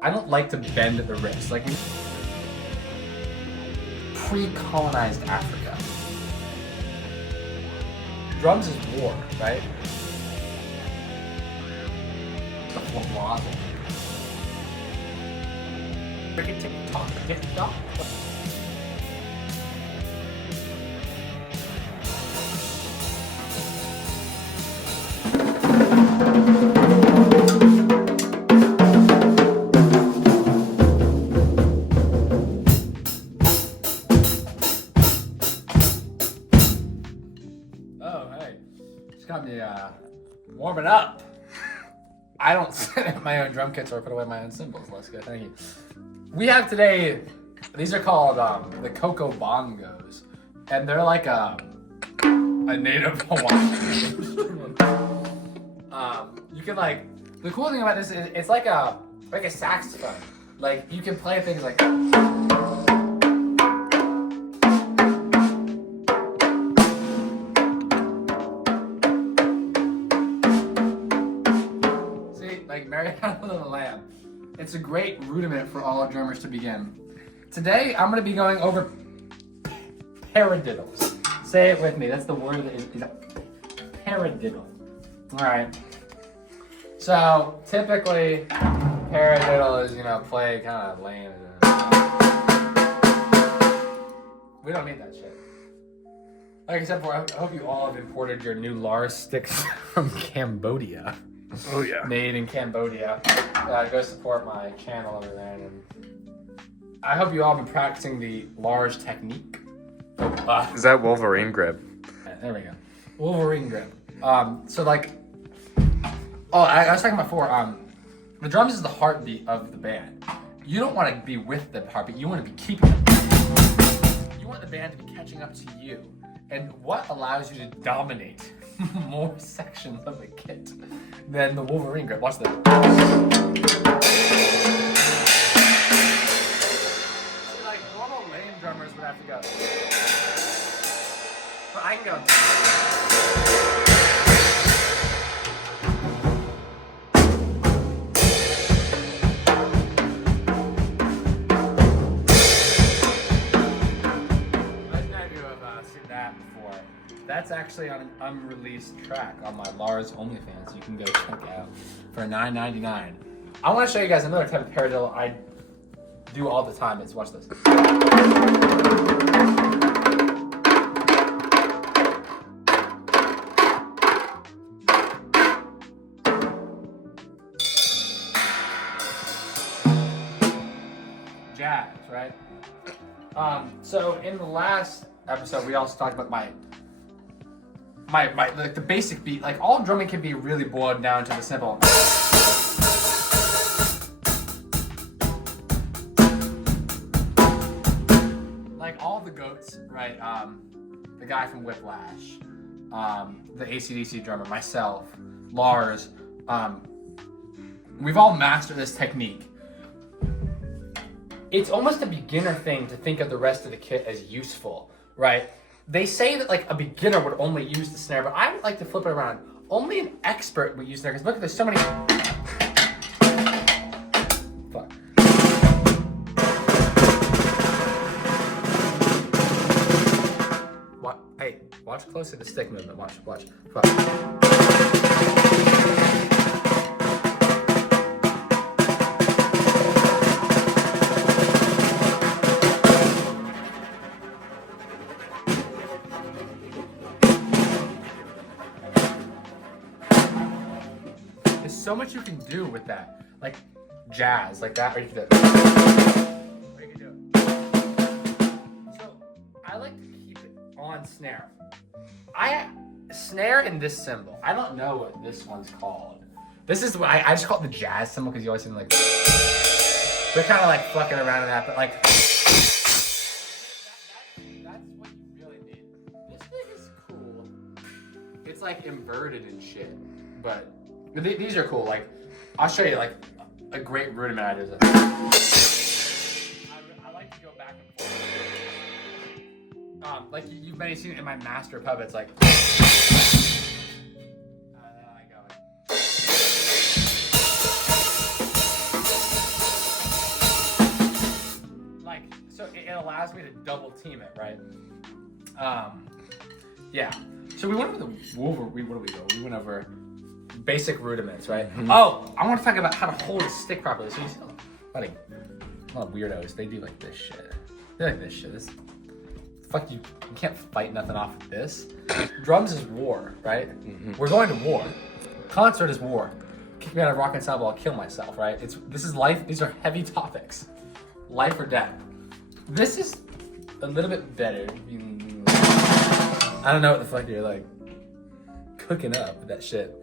I don't like to bend the wrist. Like pre-colonized Africa. Drums is war, right? TikTok. Oh, hey. Just got me warming up. I don't set up my own drum kits or put away my own cymbals. Let's go. Thank you. We have today, these are called the Coco Bongos. And they're like a native Hawaiian instrument. You can like, the cool thing about this is it's like a saxophone. Like you can play things like Mary Had a Little Lamb. It's a great rudiment for all drummers to begin. Today, I'm going to be going over paradiddles. Say it with me. That's the word that is paradiddle. All right. So typically, paradiddle is play kind of lame. We don't need that shit. Like I said before, I hope you all have imported your new Lars sticks from Cambodia. Oh yeah. Made in Cambodia. Go support my channel over there. And I hope you all have been practicing the Lars technique. Is that Wolverine grip? There we go. Wolverine grip. So like, I was talking about before. The drums is the heartbeat of the band. You don't want to be with the heartbeat. You want to be keeping it. You want the band to be catching up to you. And what allows you to dominate more sections of the kit than the Wolverine grip? Watch this. See, like normal lame drummers would have to go. But I can go. That's actually on an unreleased track on my Lars OnlyFans. You can go check out for $9.99. I want to show you guys another type of paradiddle I do all the time. Watch this. Jazz, right? So in the last episode, we also talked about my like the basic beat. Like all drumming can be really boiled down to the simple. Like all the goats, right? The guy from Whiplash, the AC/DC drummer, myself, Lars. We've all mastered this technique. It's almost a beginner thing to think of the rest of the kit as useful, right? They say that like a beginner would only use the snare, but I would like to flip it around. Only an expert would use the snare, because look, there's so many. Fuck. What? Hey, watch closely the stick movement. Watch. Fuck. So much you can do with that, like jazz, like that, or you can do it. So I like to keep it on snare. Snare in this cymbal. I don't know what this one's called. This is what I just call it the jazz cymbal because you always seem like they're kind of like fucking around in that, but like that's what you really need. This thing is cool. It's like inverted and shit, but. These are cool. Like, I'll show you like a great rudiment I do. I like to go back and forth. Like you may have seen it in my master puppets. Like, I go. allows me to double team it, right? Yeah. So we went over the Wolverine. What do we go? We went over basic rudiments, right? Mm-hmm. Oh, I want to talk about how to hold a stick properly. So you see, buddy, a lot of weirdos. They do like this shit. They like this shit. This, fuck you can't fight nothing off of this. Drums is war, right? Mm-hmm. We're going to war. Concert is war. Kick me out of rock and ensemble, I'll kill myself, right? This is life. These are heavy topics. Life or death. This is a little bit better. I don't know what the fuck you're like cooking up with that shit.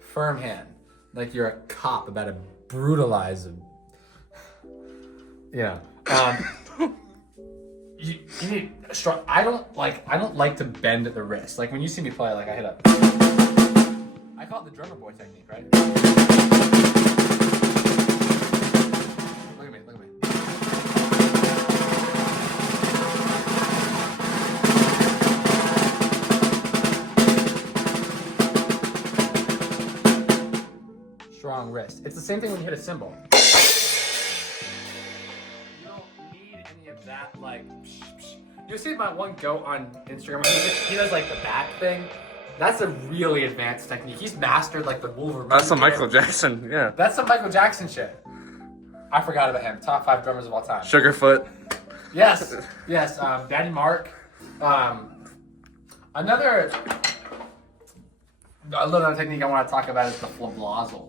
Firm hand. Like you're a cop about to brutalize him. Yeah. You need strong. I don't like to bend at the wrist. Like when you see me play, like I hit up. I call it the drummer boy technique, right? Look at me, look at me. Strong wrist. It's the same thing when you hit a cymbal. You don't need any of that, like, you see my one goat on Instagram, he does like the back thing. That's a really advanced technique. He's mastered like the Wolverine. That's some Michael Jackson, yeah. That's some Michael Jackson shit. I forgot about him. Top 5 drummers of all time. Sugarfoot. Yes, yes. Daddy Mark. Another technique I want to talk about is the flablazzle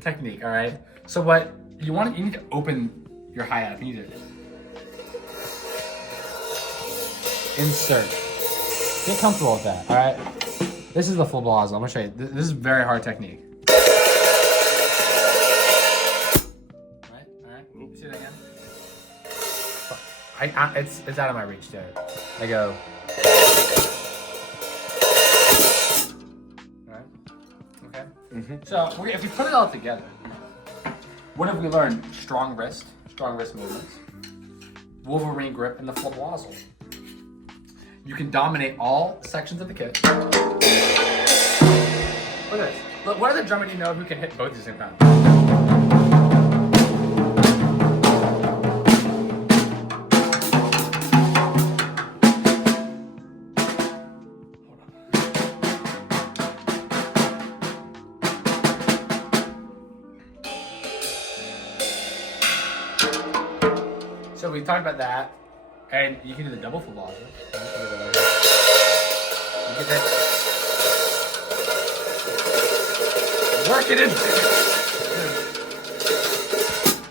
technique. All right. So what you need to open your hi-hat. You need to insert. Get comfortable with that. All right. This is the flablazzle. I'm gonna show you. This is a very hard technique. All right. See that again? It's out of my reach there. I go. All right. Okay. Mm-hmm. So if we put it all together, what have we learned? Strong wrist movements, Wolverine grip, and the flablazzle. You can dominate all sections of the kit. Look at this. Look, what other drummer do you know who can hit both at the same time? So we talked about that, and you can do the double flablazzle. You get that. Work it in.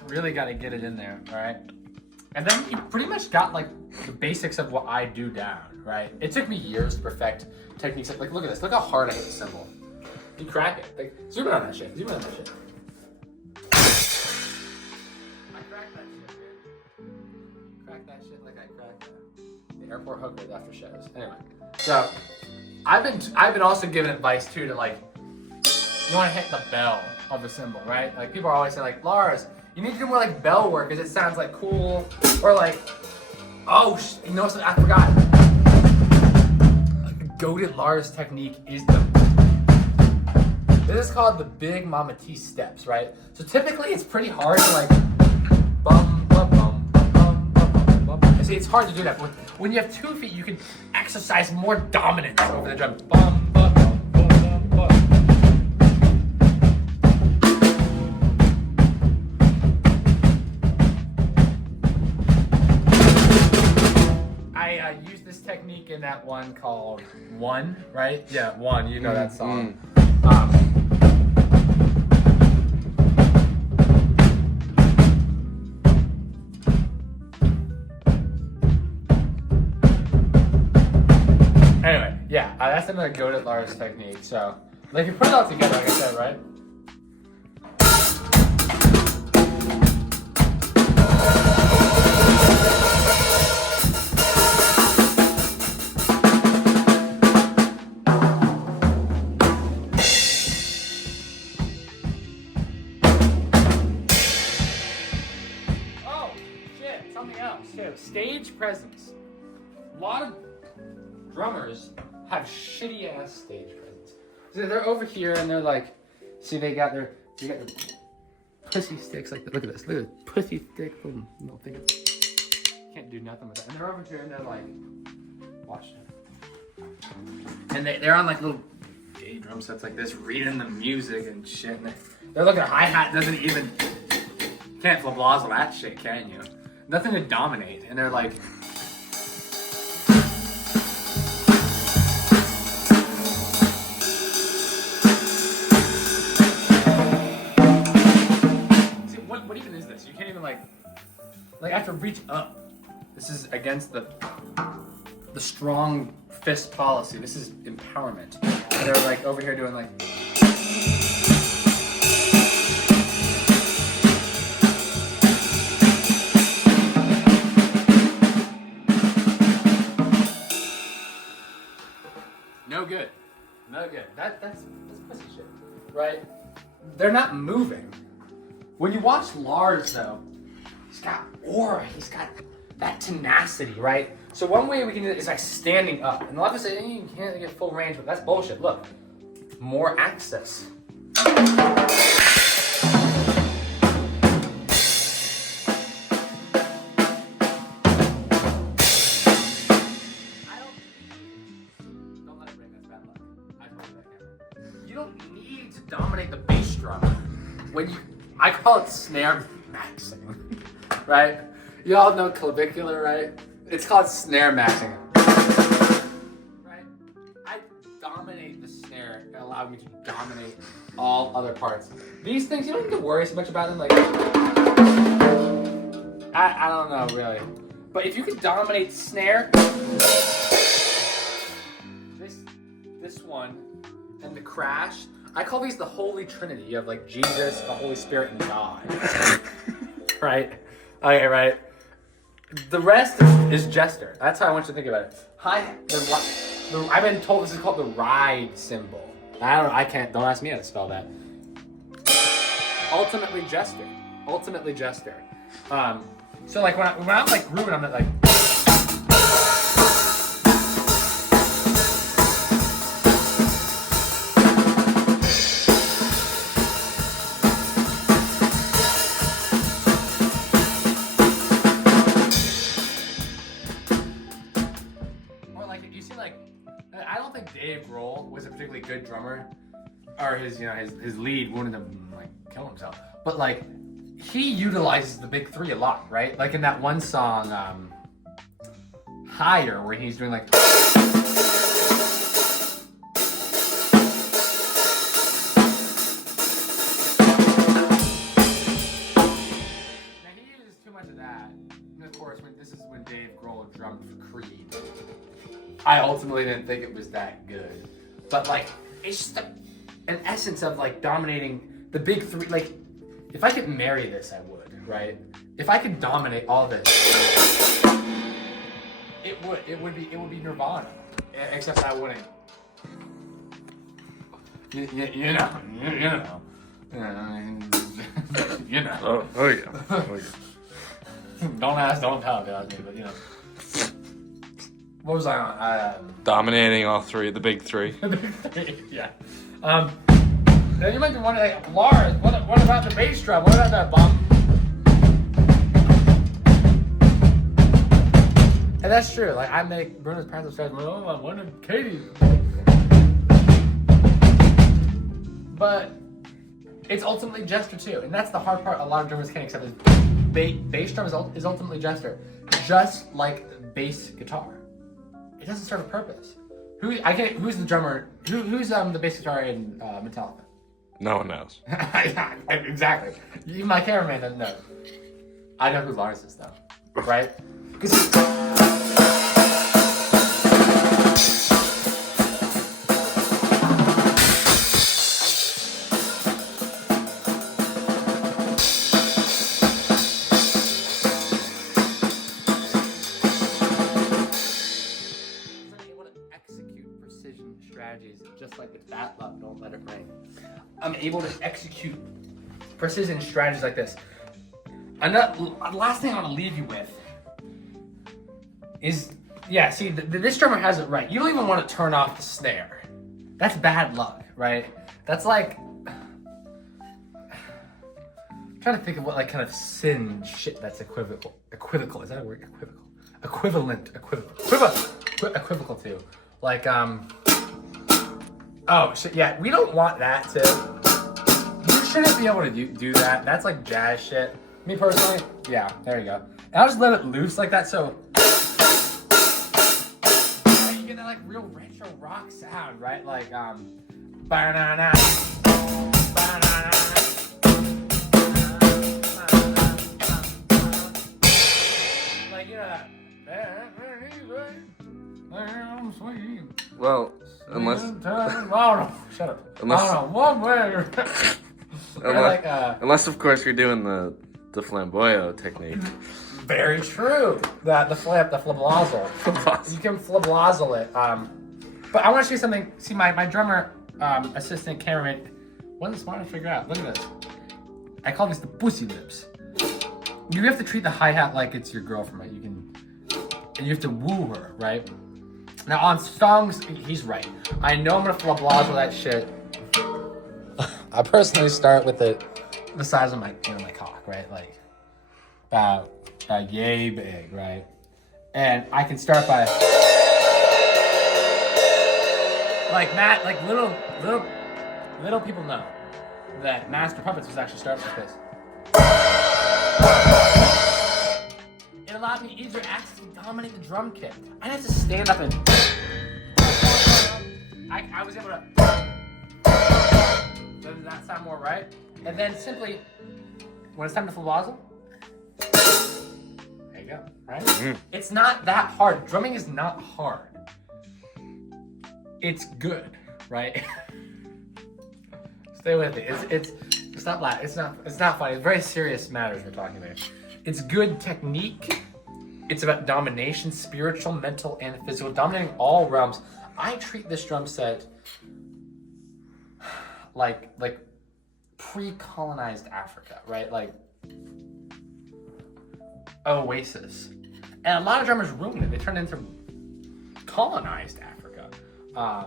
Really got to get it in there, all right? And then you pretty much got like the basics of what I do down, right? It took me years to perfect techniques. Like look at this. Look how hard I hit the cymbal. You crack it. Like zoom in on that shit. Zoom in on that shit. I cracked that shit, dude. Crack that shit like I cracked the airport hookers after shows. Anyway, so I've been also giving advice too to like. You want to hit the bell of the cymbal, right? Like people are always saying, like Lars, you need to do more like bell work because it sounds like cool, or like, oh, you know something? I forgot. Like the goated Lars technique is this is called the Big Mama T steps, right? So typically it's pretty hard to like bum bum bum bum bum bum bum. And see, it's hard to do that, but when you have 2 feet, you can exercise more dominance over the drum. Bum bum bum bum bum bum. I use this technique in that one called One, right? Yeah, One. You know that song. Anyway, yeah, that's another goated Lars technique. So, like, you put it all together, like I said, right? Something else too. Stage presence. A lot of drummers have shitty ass stage presence. So they're over here and they're like, see, they got their pussy sticks like that. Look at this. Look at this pussy stick. Little thing. can't do nothing with it. And they're over here and they're like, watch it. And they're on like little gay drum sets like this, reading the music and shit. And they're looking at hi-hat, doesn't even, can't flablazzle that shit, can you? Nothing to dominate. And they're like, see, what even is this? You can't even like I have to reach up. This is against the strong fist policy. This is empowerment. And they're like over here doing like. No good. No good. That's pussy shit, right? They're not moving. When you watch Lars though, he's got aura. He's got that tenacity, right? So one way we can do it is like standing up. And a lot of us say, you can't get full range, but that's bullshit. Look, more access. Don't let it bring us bad luck. I told you that camera. You don't need to dominate the bass drum. I call it snare maxing, right? You all know clavicular, right? It's called snare maxing. Right? I dominate the snare and allow me to dominate all other parts. These things, you don't need to worry so much about them. Like, I don't know really. But if you can dominate snare, this one, and the crash, I call these the Holy Trinity. You have like Jesus, the Holy Spirit, and God. Right? Okay, right. The rest is jester. That's how I want you to think about it. I've been told this is called the ride symbol. Don't ask me how to spell that. Ultimately jester. Ultimately jester. So like when I'm like grooving, I'm not like. I don't think Dave Grohl was a particularly good drummer, or his lead wanted him like kill himself. But like he utilizes the big three a lot, right? Like in that one song, Higher, where he's doing like. Now he uses too much of that, and of course this is when Dave Grohl drummed for Creed. I ultimately didn't think it was that good. But like, it's just an essence of like dominating the big three. Like, if I could marry this, I would, right? If I could dominate all this, it would be Nirvana. Except I wouldn't. You know. Oh yeah. Don't ask, don't tell, guys. But you know. What was I on? Dominating all three, the big three. The big three, yeah. Now you might be wondering, like, Lars, what about the bass drum? What about that bump? And that's true. Like, I make Bruno's parents upstairs. Oh, I wanted Katie. But it's ultimately jester too, and that's the hard part. A lot of drummers can't accept is bass drum is ultimately jester, just like bass guitar. It doesn't serve a purpose. Who's the drummer? Who's the bass guitar in Metallica? No one knows. Exactly. Even my cameraman doesn't know. I know who Lars is though, right? Because. Strategies, just like it's bad luck, don't let it rain. I'm able to execute precision strategies like this. The last thing I want to leave you with is, see, this drummer has it right. You don't even want to turn off the snare. That's bad luck, right? That's like, I'm trying to think of what like kind of sin shit that's equivocal. Is that a word? Equivocal. equivocal to. Like, oh, shit, yeah, we don't want that to, you shouldn't be able to do that. That's like jazz shit. Me personally, yeah, there you go. And I'll just let it loose like that, so you get that like real retro rock sound, right? Like, ba-na-na, ba-na-na. Like, you know that. Well, unless shut up. unless of course you're doing the flamboyant technique. Very true. The flablazzle. You can flablazzle it. But I want to show you something. See, my drummer assistant cameraman wasn't smart to figure out. Look at this. I call these the pussy lips. You have to treat the hi-hat like it's your girlfriend, right? And you have to woo her, right? Now on songs, he's right. I know I'm gonna flablazzle that shit. I personally start with the size of my cock, right? Like about yay big, right? And I can start by like Matt, like little people know that Master Puppets was actually started like this. It allowed me easier access to dominate the drum kit. I didn't have to stand up and I was able to. Doesn't that sound more right? And then simply, when it's time to flablazzle, there you go, right? Mm-hmm. It's not that hard. Drumming is not hard. It's good, right? Stay with me. It's not loud. It's not funny. It's very serious matters we're talking about. It's good technique. It's about domination, spiritual, mental, and physical, dominating all realms. I treat this drum set like pre-colonized Africa, right? Like Oasis. And a lot of drummers ruin it. They turn it into colonized Africa. We're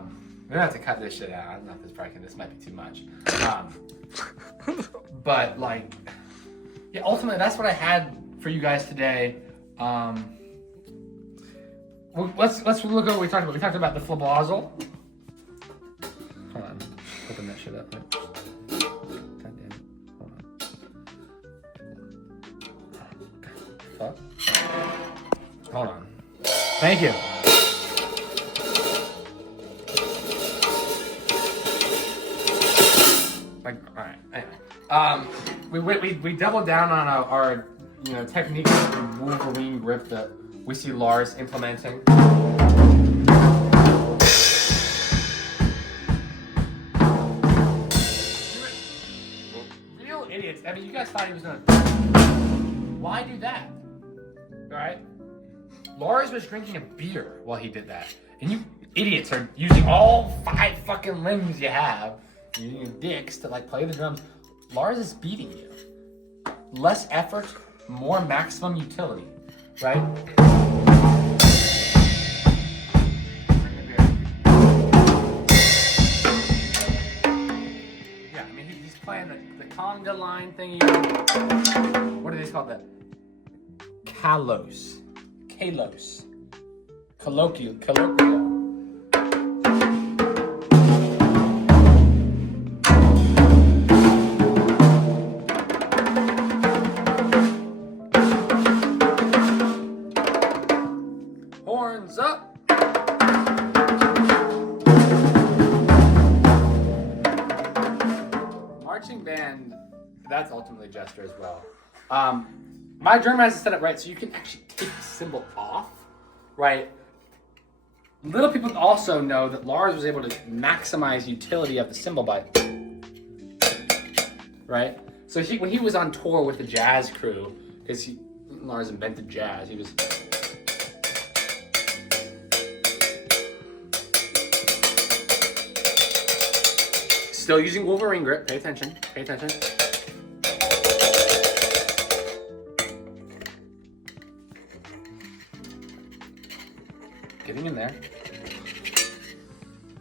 gonna have to cut this shit out. I don't know if this might be too much. But like, yeah, ultimately that's what I had for you guys today. Let's look at what we talked about. We talked about the flablazzle. Hold on, open that shit up. Right? God damn it. Hold on. Fuck. Hold on. Thank you. Like, all right. Anyway, we doubled down on our technique of Wolverine grip that we see Lars implementing. Real idiots. I mean, you guys thought he was gonna. Why do that? All right. Lars was drinking a beer while he did that, and you idiots are using all 5 fucking limbs you have, using your dicks to like play the drums. Lars is beating you. Less effort, more maximum utility, right? Yeah, I mean he's playing the conga line thingy. What are these called? The kalos. Colloquial. Horns up. Marching band, that's ultimately gesture as well. My drum has it set up right so you can actually take the cymbal off, right? Little people also know that Lars was able to maximize utility of the cymbal by, right? So when he was on tour with the jazz crew, because Lars invented jazz, he was. Still using Wolverine grip. Pay attention. Getting in there.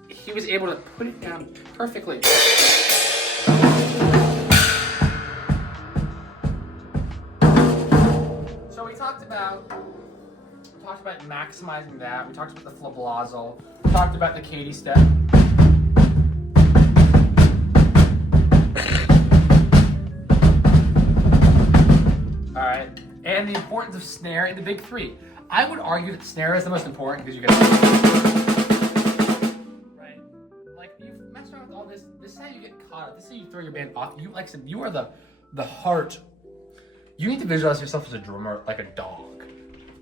He was able to put it down perfectly. So we talked about talked about maximizing that. We talked about the flablazel. We talked about the Katie step. All right, and the importance of snare in the big three. I would argue that snare is the most important because you get right. Like you mess around with all this. This is how you get caught up. This is how you throw your band off. You like some. You are the heart. You need to visualize yourself as a drummer, like a dog.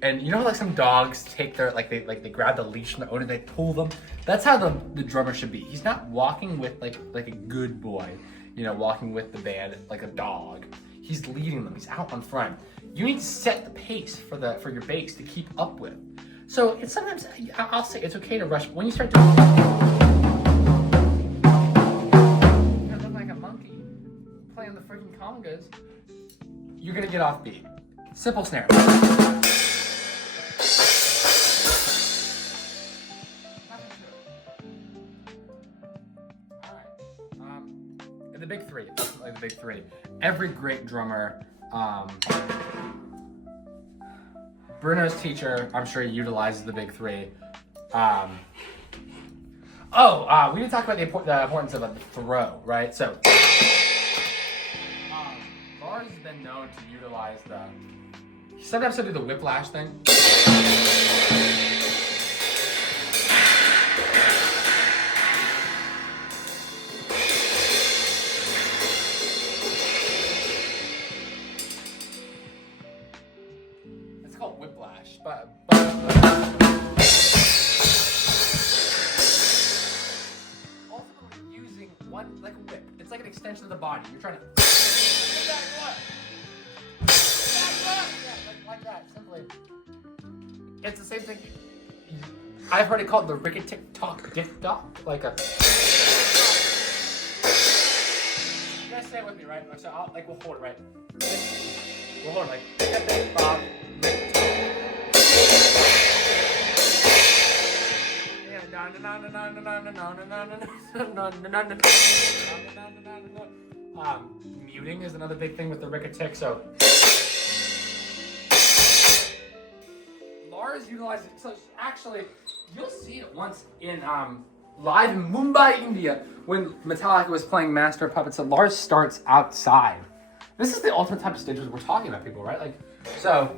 And you know how like some dogs take their they grab the leash from the owner and they pull them. That's how the drummer should be. He's not walking with like a good boy, you know, walking with the band like a dog. He's leading them. He's out on front. You need to set the pace for your bass to keep up with. So it's sometimes I'll say it's okay to rush when you start doing. You look like a monkey playing the freaking congas. You're gonna get off beat. Simple snare. The big three, definitely the big three. Every great drummer, Bruno's teacher, I'm sure he utilizes the big three. We didn't talk about the importance of a throw, right? So, Lars has been known to utilize sometimes he'll do the whiplash thing. Whiplash, but ultimately using one like a whip. It's like an extension of the body. You're trying to like that. Simply, it's the same thing. I've heard it called the rickety-tock dick-dock, like a. You guys say it with me, right? So we'll hold it right. We'll hold it like. Bob. Muting is another big thing with the ricketic. So Lars utilizes it. So actually, you'll see it once in live in Mumbai, India, when Metallica was playing Master of Puppets. So Lars starts outside. This is the ultimate type of stages we're talking about, people, right? Like, so.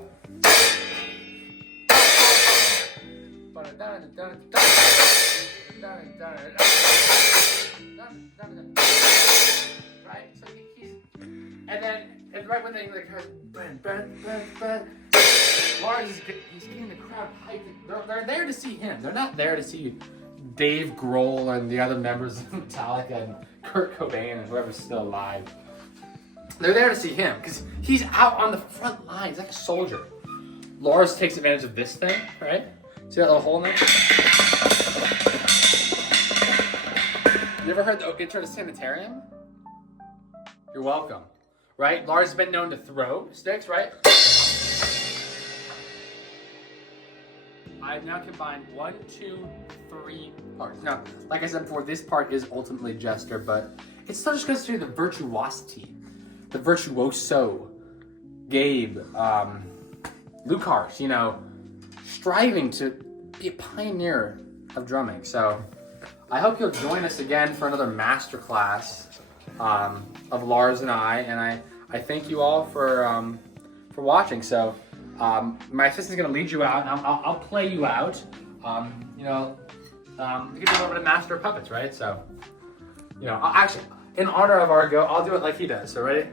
Right? So he's and right when they like Lars he's getting the crowd hyped. They're there to see him. They're not there to see Dave Grohl and the other members of Metallica and Kurt Cobain and whoever's still alive. They're there to see him because he's out on the front line. He's like a soldier. Lars takes advantage of this thing, right? See that little hole in there? You ever heard the intro to Sanitarium? You're welcome. Right? Lars has been known to throw sticks, right? I've now combined 1, 2, 3 parts. Now, like I said before, this part is ultimately Jester, but it still just goes through the virtuosity, the virtuoso, Gabe, Lucars, you know, striving to be a pioneer of drumming. So I hope you'll join us again for another masterclass of Lars and I. And I thank you all for watching. So my assistant's gonna lead you out, and I'll play you out. You know, you can do a little bit of Master of Puppets, right? So, you know, actually, in honor of Argo, I'll do it like he does. So ready?